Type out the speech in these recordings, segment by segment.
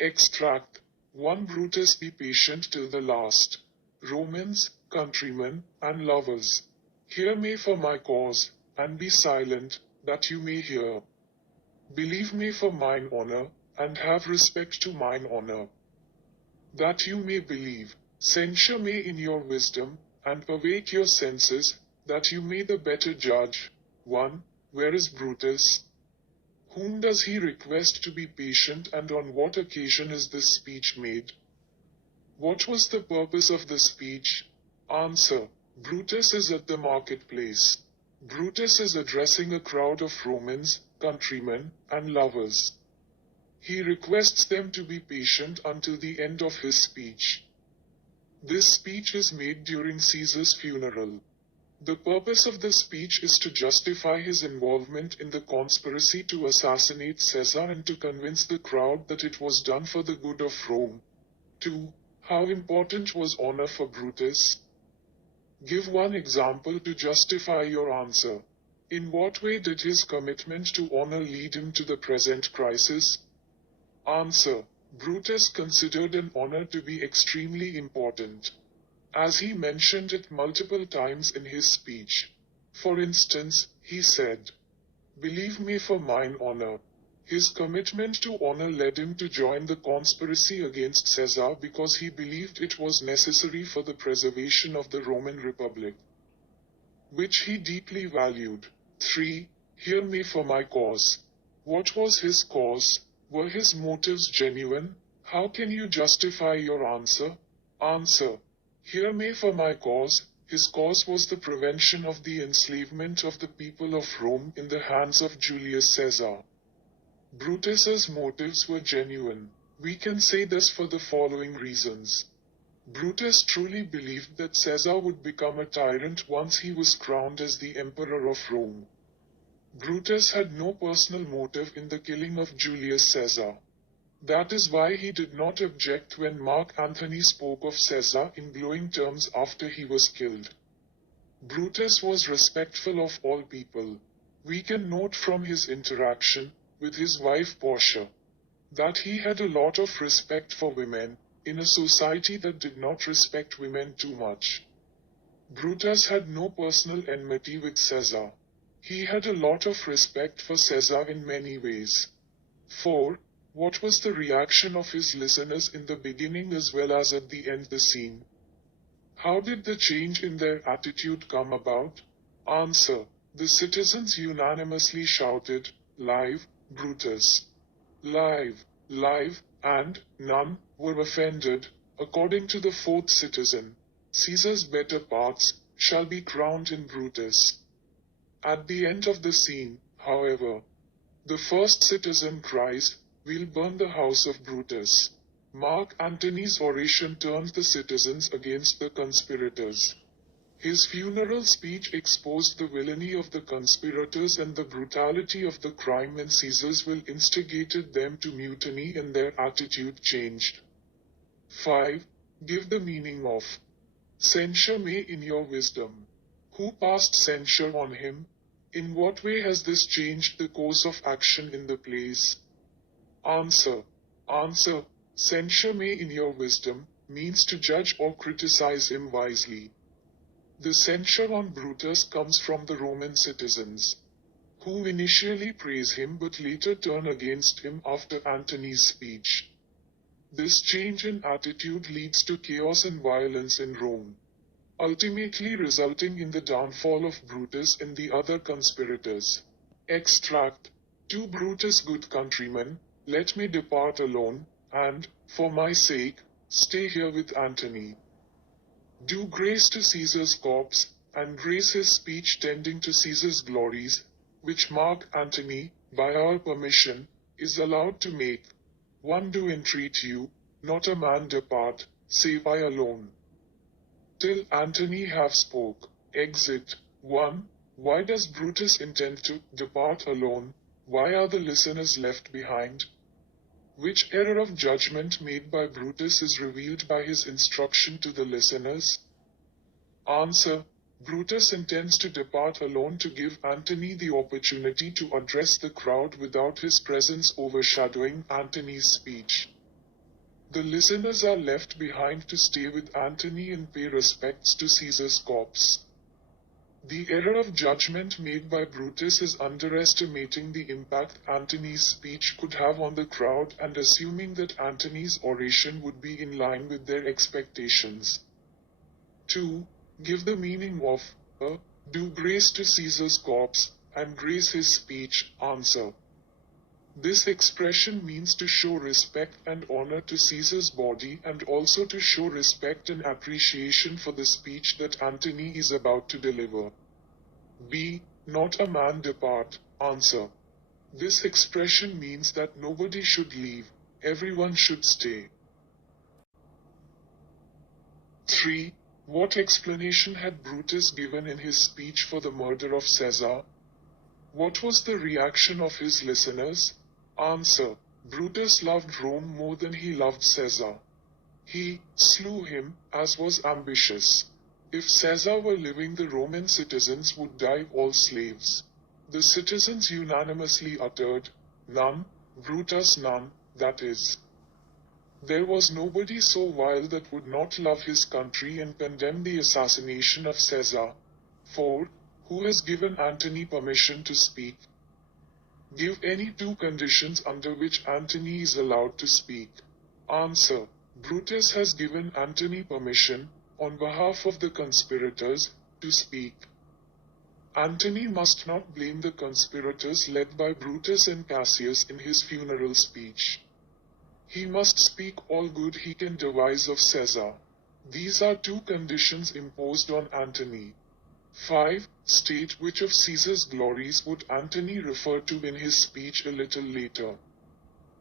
Extract. 1. Brutus, be patient till the last. Romans, countrymen, and lovers, hear me for my cause, and be silent, that you may hear. Believe me for mine honor, and have respect to mine honor. That you may believe, censure me in your wisdom, and awake your senses, that you may the better judge. 1. Where is Brutus? Whom does he request to be patient, and on what occasion is this speech made? What was the purpose of the speech? Answer. Brutus is at the marketplace. Brutus is addressing a crowd of Romans, countrymen, and lovers. He requests them to be patient until the end of his speech. This speech is made during Caesar's funeral. The purpose of the speech is to justify his involvement in the conspiracy to assassinate Caesar and to convince the crowd that it was done for the good of Rome. 2. How important was honor for Brutus? Give one example to justify your answer. In what way did his commitment to honor lead him to the present crisis? Answer. Brutus considered an honor to be extremely important, as he mentioned it multiple times in his speech. For instance, he said, "Believe me for mine honor." His commitment to honor led him to join the conspiracy against Caesar because he believed it was necessary for the preservation of the Roman Republic, which he deeply valued. 3. Hear me for my cause. What was his cause? Were his motives genuine? How can you justify your answer? Answer. Hear me for my cause. His cause was the prevention of the enslavement of the people of Rome in the hands of Julius Caesar. Brutus's motives were genuine. We can say this for the following reasons. Brutus truly believed that Caesar would become a tyrant once he was crowned as the emperor of Rome. Brutus had no personal motive in the killing of Julius Caesar. That is why he did not object when Mark Antony spoke of Caesar in glowing terms after he was killed. Brutus was respectful of all people. We can note from his interaction with his wife Portia that he had a lot of respect for women, in a society that did not respect women too much. Brutus had no personal enmity with Caesar. He had a lot of respect for Caesar in many ways. 4. What was the reaction of his listeners in the beginning as well as at the end of the scene? How did the change in their attitude come about? Answer. The citizens unanimously shouted, "Live, Brutus! Live, live," and none were offended. According to the fourth citizen, Caesar's better parts shall be crowned in Brutus. At the end of the scene, however, the first citizen cries, "We'll burn the house of Brutus." Mark Antony's oration turned the citizens against the conspirators. His funeral speech exposed the villainy of the conspirators and the brutality of the crime, and Caesar's will instigated them to mutiny and their attitude changed. 5. Give the meaning of censure me in your wisdom. Who passed censure on him? In what way has this changed the course of action in the plays? Answer. Answer. Censure me in your wisdom means to judge or criticize him wisely. The censure on Brutus comes from the Roman citizens, who initially praise him but later turn against him after Antony's speech. This change in attitude leads to chaos and violence in Rome, ultimately resulting in the downfall of Brutus and the other conspirators. Extract. To Brutus, good countrymen, let me depart alone, and, for my sake, stay here with Antony. Do grace to Caesar's corpse, and grace his speech tending to Caesar's glories, which Mark Antony, by our permission, is allowed to make. 1. Do entreat you, not a man depart, save I alone. Till Antony have spoke. Exit. 1. Why does Brutus intend to depart alone? Why are the listeners left behind? Which error of judgment made by Brutus is revealed by his instruction to the listeners? Answer. Brutus intends to depart alone to give Antony the opportunity to address the crowd without his presence overshadowing Antony's speech. The listeners are left behind to stay with Antony and pay respects to Caesar's corpse. The error of judgment made by Brutus is underestimating the impact Antony's speech could have on the crowd and assuming that Antony's oration would be in line with their expectations. 2. Give the meaning of do grace to Caesar's corpse, and grace his speech. Answer. This expression means to show respect and honor to Caesar's body and also to show respect and appreciation for the speech that Antony is about to deliver. B. Not a man depart. Answer. This expression means that nobody should leave, everyone should stay. 3. What explanation had Brutus given in his speech for the murder of Caesar? What was the reaction of his listeners? Answer. Brutus loved Rome more than he loved Caesar. He slew him, as was ambitious. If Caesar were living, the Roman citizens would die all slaves. The citizens unanimously uttered, none, Brutus none, that is. There was nobody so vile that would not love his country and condemn the assassination of Caesar. 4. Who has given Antony permission to speak? Give any two conditions under which Antony is allowed to speak. Answer. Brutus has given Antony permission, on behalf of the conspirators, to speak. Antony must not blame the conspirators led by Brutus and Cassius in his funeral speech. He must speak all good he can devise of Caesar. These are two conditions imposed on Antony. 5. State which of Caesar's glories would Antony refer to in his speech a little later.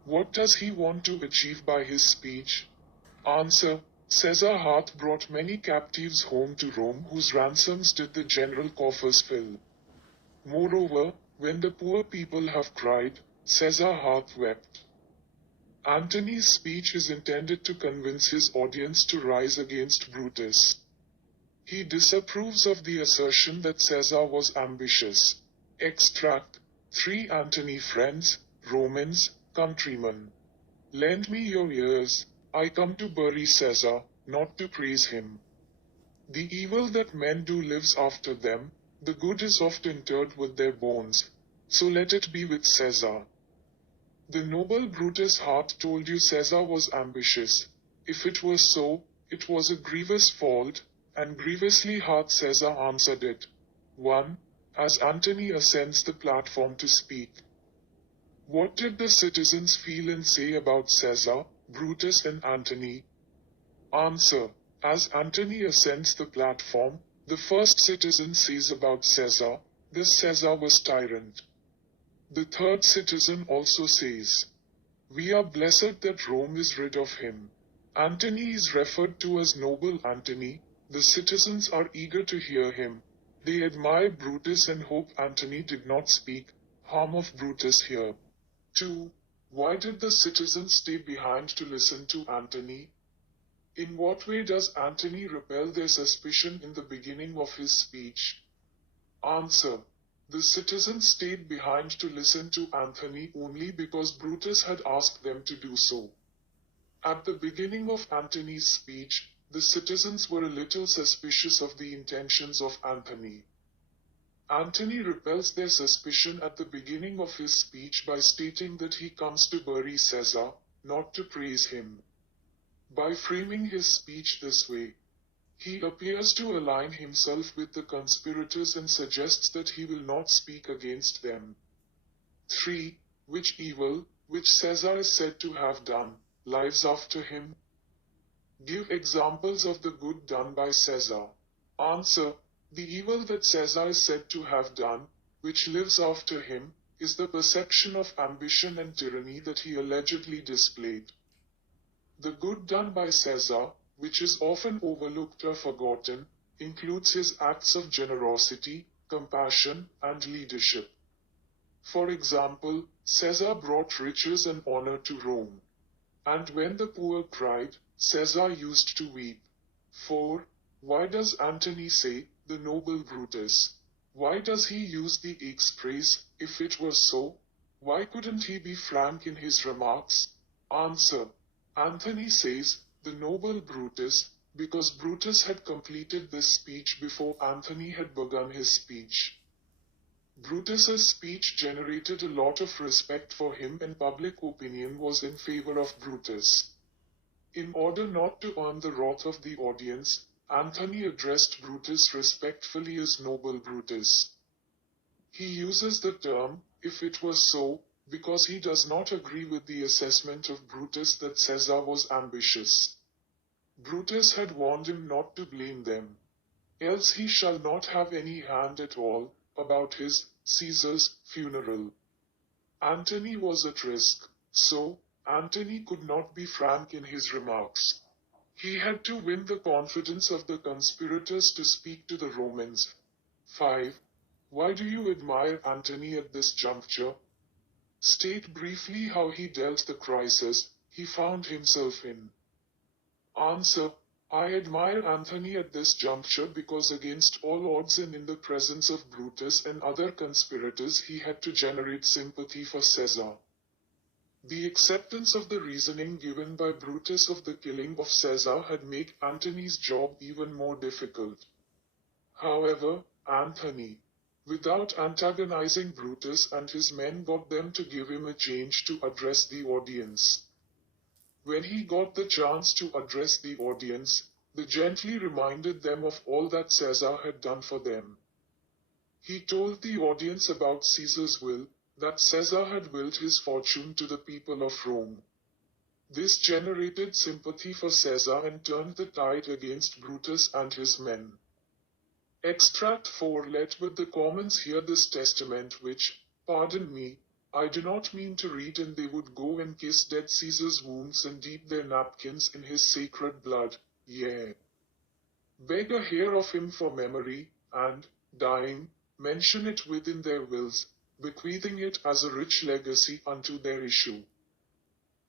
What does he want to achieve by his speech? Answer. Caesar hath brought many captives home to Rome whose ransoms did the general coffers fill. Moreover, when the poor people have cried, Caesar hath wept. Antony's speech is intended to convince his audience to rise against Brutus. He disapproves of the assertion that Caesar was ambitious. Extract. 3 Antony friends, Romans, countrymen. Lend me your ears, I come to bury Caesar, not to praise him. The evil that men do lives after them, the good is oft interred with their bones, so let it be with Caesar. The noble Brutus hath told you Caesar was ambitious. If it was so, it was a grievous fault, and grievously hath Caesar answered it. 1. As Antony ascends the platform to speak. What did the citizens feel and say about Caesar, Brutus and Antony? Answer. As Antony ascends the platform, the first citizen says about Caesar, this Caesar was tyrant. The third citizen also says, we are blessed that Rome is rid of him. Antony is referred to as noble Antony. The citizens are eager to hear him. They admire Brutus and hope Antony did not speak harm of Brutus here. 2. Why did the citizens stay behind to listen to Antony? In what way does Antony repel their suspicion in the beginning of his speech? Answer. The citizens stayed behind to listen to Antony only because Brutus had asked them to do so. At the beginning of Antony's speech, the citizens were a little suspicious of the intentions of Antony. Antony repels their suspicion at the beginning of his speech by stating that he comes to bury Caesar, not to praise him. By framing his speech this way, he appears to align himself with the conspirators and suggests that he will not speak against them. 3. Which evil, which Caesar is said to have done, lives after him? Give examples of the good done by Caesar. Answer. The evil that Caesar is said to have done, which lives after him, is the perception of ambition and tyranny that he allegedly displayed. The good done by Caesar, which is often overlooked or forgotten, includes his acts of generosity, compassion, and leadership. For example, Caesar brought riches and honor to Rome. And when the poor cried, Caesar used to weep. 4. Why does Antony say, the noble Brutus? Why does he use the praise, if it were so? Why couldn't he be frank in his remarks? Answer. Antony says, the noble Brutus, because Brutus had completed this speech before Antony had begun his speech. Brutus's speech generated a lot of respect for him and public opinion was in favor of Brutus. In order not to earn the wrath of the audience, Antony addressed Brutus respectfully as noble Brutus. He uses the term, if it was so, because he does not agree with the assessment of Brutus that Caesar was ambitious. Brutus had warned him not to blame them. Else he shall not have any hand at all, about his, Caesar's, funeral. Antony was at risk, so, Antony could not be frank in his remarks. He had to win the confidence of the conspirators to speak to the Romans. 5. Why do you admire Antony at this juncture? State briefly how he dealt the crisis he found himself in. Answer. I admire Antony at this juncture because against all odds and in the presence of Brutus and other conspirators he had to generate sympathy for Caesar. The acceptance of the reasoning given by Brutus of the killing of Caesar had made Antony's job even more difficult. However, Antony, without antagonizing Brutus and his men, got them to give him a chance to address the audience. When he got the chance to address the audience, they gently reminded them of all that Caesar had done for them. He told the audience about Caesar's will, that Caesar had willed his fortune to the people of Rome. This generated sympathy for Caesar and turned the tide against Brutus and his men. Extract 4. Let with the commons hear this testament which, pardon me, I do not mean to read, and they would go and kiss dead Caesar's wounds and dip their napkins in his sacred blood, yea, beg a hair of him for memory, and, dying, mention it within their wills, bequeathing it as a rich legacy unto their issue.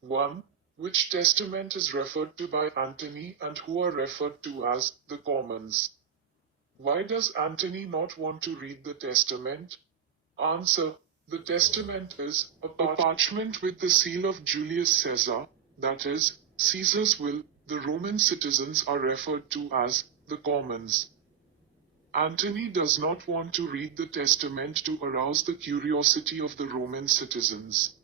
1. Which testament is referred to by Antony and who are referred to as the commons? Why does Antony not want to read the testament? Answer. The testament is a parchment with the seal of Julius Caesar, that is, Caesar's will. The Roman citizens are referred to as the commons. Antony does not want to read the testament to arouse the curiosity of the Roman citizens.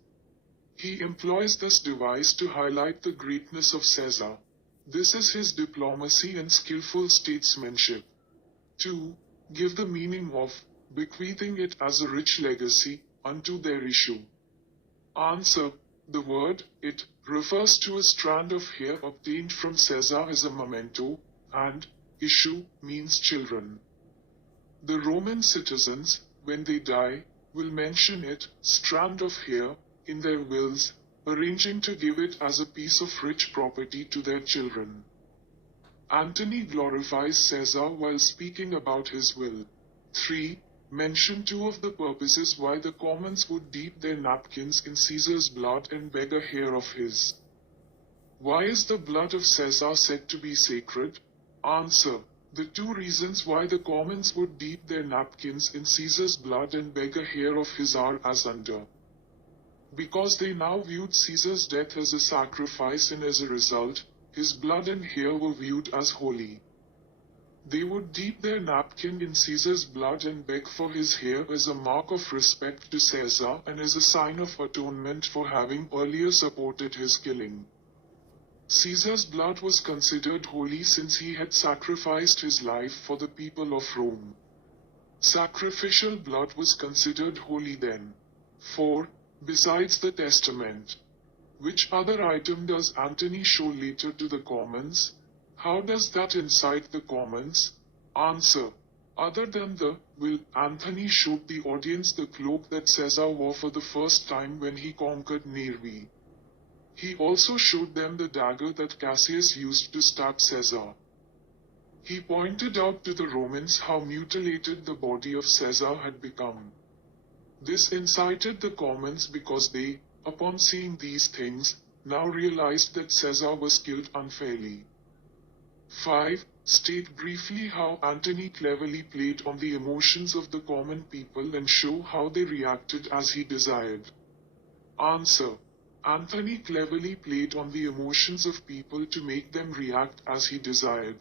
He employs this device to highlight the greatness of Caesar. This is his diplomacy and skillful statesmanship. 2. Give the meaning of bequeathing it as a rich legacy unto their issue. Answer. The word it refers to a strand of hair obtained from Caesar as a memento, and issue means children. The Roman citizens, when they die, will mention it, strand of hair, in their wills, arranging to give it as a piece of rich property to their children. Antony glorifies Caesar while speaking about his will. 3. Mention 2 of the purposes why the commons would dip their napkins in Caesar's blood and beg a hair of his. Why is the blood of Caesar said to be sacred? Answer. The 2 reasons why the commons would dip their napkins in Caesar's blood and beg a hair of his are as under. Because they now viewed Caesar's death as a sacrifice, and as a result, his blood and hair were viewed as holy. They would dip their napkin in Caesar's blood and beg for his hair as a mark of respect to Caesar and as a sign of atonement for having earlier supported his killing. Caesar's blood was considered holy since he had sacrificed his life for the people of Rome. Sacrificial blood was considered holy then. 4. Besides the testament, which other item does Antony show later to the commons? How does that incite the commons? Answer. Other than the will, Antony showed the audience the cloak that Caesar wore for the first time when he conquered Nervi. He also showed them the dagger that Cassius used to stab Caesar. He pointed out to the Romans how mutilated the body of Caesar had become. This incited the commons because they, upon seeing these things, now realized that Caesar was killed unfairly. 5. State briefly how Antony cleverly played on the emotions of the common people and show how they reacted as he desired. Answer. Antony cleverly played on the emotions of people to make them react as he desired.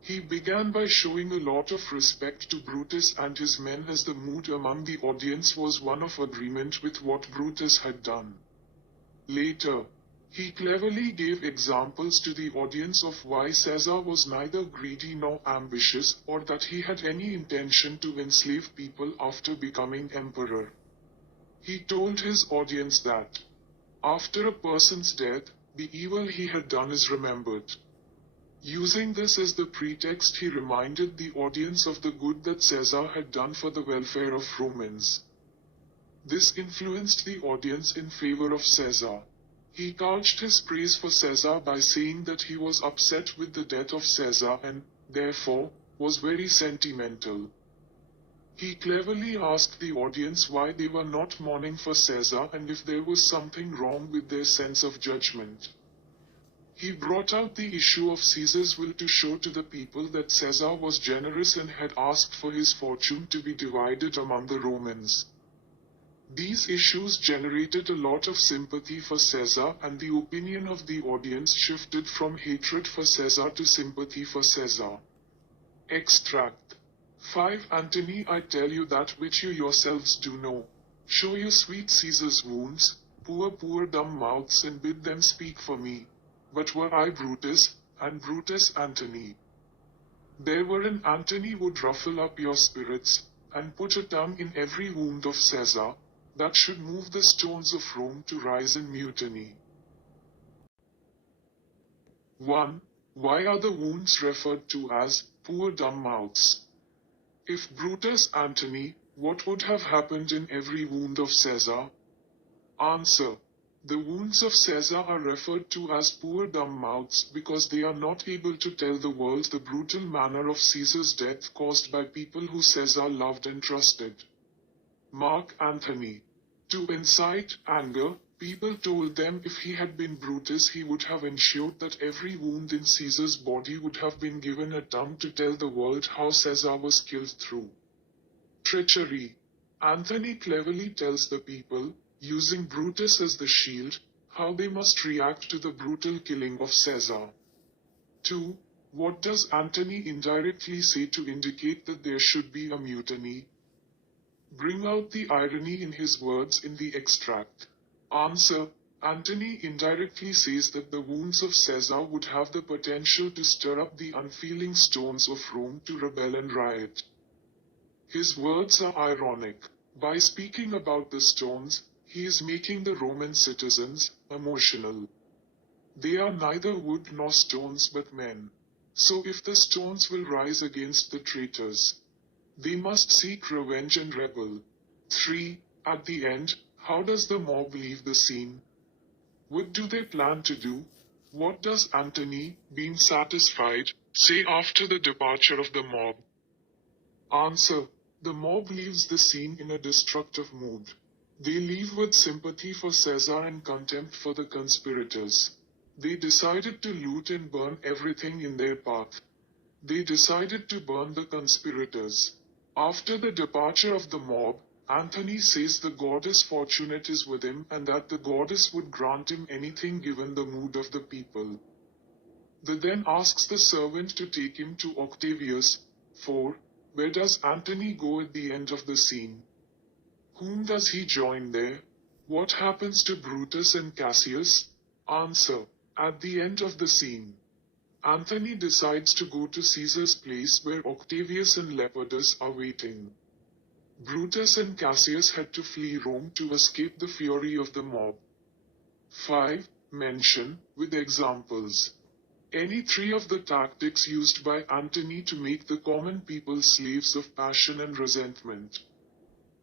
He began by showing a lot of respect to Brutus and his men, as the mood among the audience was one of agreement with what Brutus had done. Later, he cleverly gave examples to the audience of why Caesar was neither greedy nor ambitious, or that he had any intention to enslave people after becoming emperor. He told his audience that, after a person's death, the evil he had done is remembered. Using this as the pretext, he reminded the audience of the good that Caesar had done for the welfare of Romans. This influenced the audience in favor of Caesar. He couched his praise for Caesar by saying that he was upset with the death of Caesar and, therefore, was very sentimental. He cleverly asked the audience why they were not mourning for Caesar and if there was something wrong with their sense of judgment. He brought out the issue of Caesar's will to show to the people that Caesar was generous and had asked for his fortune to be divided among the Romans. These issues generated a lot of sympathy for Caesar, and the opinion of the audience shifted from hatred for Caesar to sympathy for Caesar. Extract 5. Antony, I tell you that which you yourselves do know. Show your sweet Caesar's wounds, poor dumb mouths, and bid them speak for me. But were I Brutus, and Brutus Antony, there wherein Antony would ruffle up your spirits, and put a tongue in every wound of Caesar, that should move the stones of Rome to rise in mutiny. 1. Why are the wounds referred to as poor dumb mouths? If Brutus Antony, what would have happened in every wound of Caesar? Answer. The wounds of Caesar are referred to as poor dumb mouths because they are not able to tell the world the brutal manner of Caesar's death caused by people who Caesar loved and trusted. Mark Antony. To incite anger, people told them if he had been Brutus he would have ensured that every wound in Caesar's body would have been given a tongue to tell the world how Caesar was killed through treachery. Antony cleverly tells the people, using Brutus as the shield, how they must react to the brutal killing of Caesar. 2. What does Antony indirectly say to indicate that there should be a mutiny? Bring out the irony in his words in the extract. Answer. Antony indirectly says that the wounds of Caesar would have the potential to stir up the unfeeling stones of Rome to rebel and riot. His words are ironic. By speaking about the stones, he is making the Roman citizens emotional. They are neither wood nor stones but men. So if the stones will rise against the traitors, they must seek revenge and rebel. 3. At the end, how does the mob leave the scene? What do they plan to do? What does Antony, being satisfied, say after the departure of the mob? Answer. The mob leaves the scene in a destructive mood. They leave with sympathy for Caesar and contempt for the conspirators. They decided to loot and burn everything in their path. They decided to burn the conspirators. After the departure of the mob, Antony says the goddess Fortunate is with him and that the goddess would grant him anything given the mood of the people. They then asks the servant to take him to Octavius. 4. Where does Antony go at the end of the scene? Whom does he join there? What happens to Brutus and Cassius? Answer. At the end of the scene, Antony decides to go to Caesar's place where Octavius and Lepidus are waiting. Brutus and Cassius had to flee Rome to escape the fury of the mob. 5. Mention, with examples, any three of the tactics used by Antony to make the common people slaves of passion and resentment.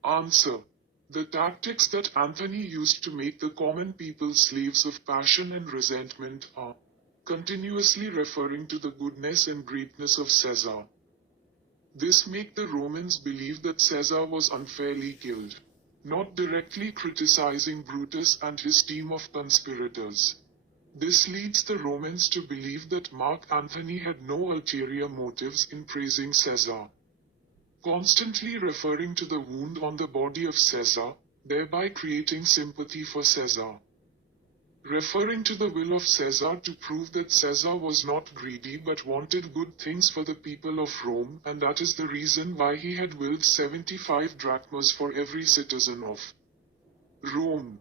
Answer. The tactics that Antony used to make the common people slaves of passion and resentment are continuously referring to the goodness and greatness of Caesar. This made the Romans believe that Caesar was unfairly killed, not directly criticizing Brutus and his team of conspirators. This leads the Romans to believe that Mark Antony had no ulterior motives in praising Caesar, constantly referring to the wound on the body of Caesar, thereby creating sympathy for Caesar. referring to the will of Caesar to prove that Caesar was not greedy but wanted good things for the people of Rome, and that is the reason why he had willed 75 drachmas for every citizen of Rome.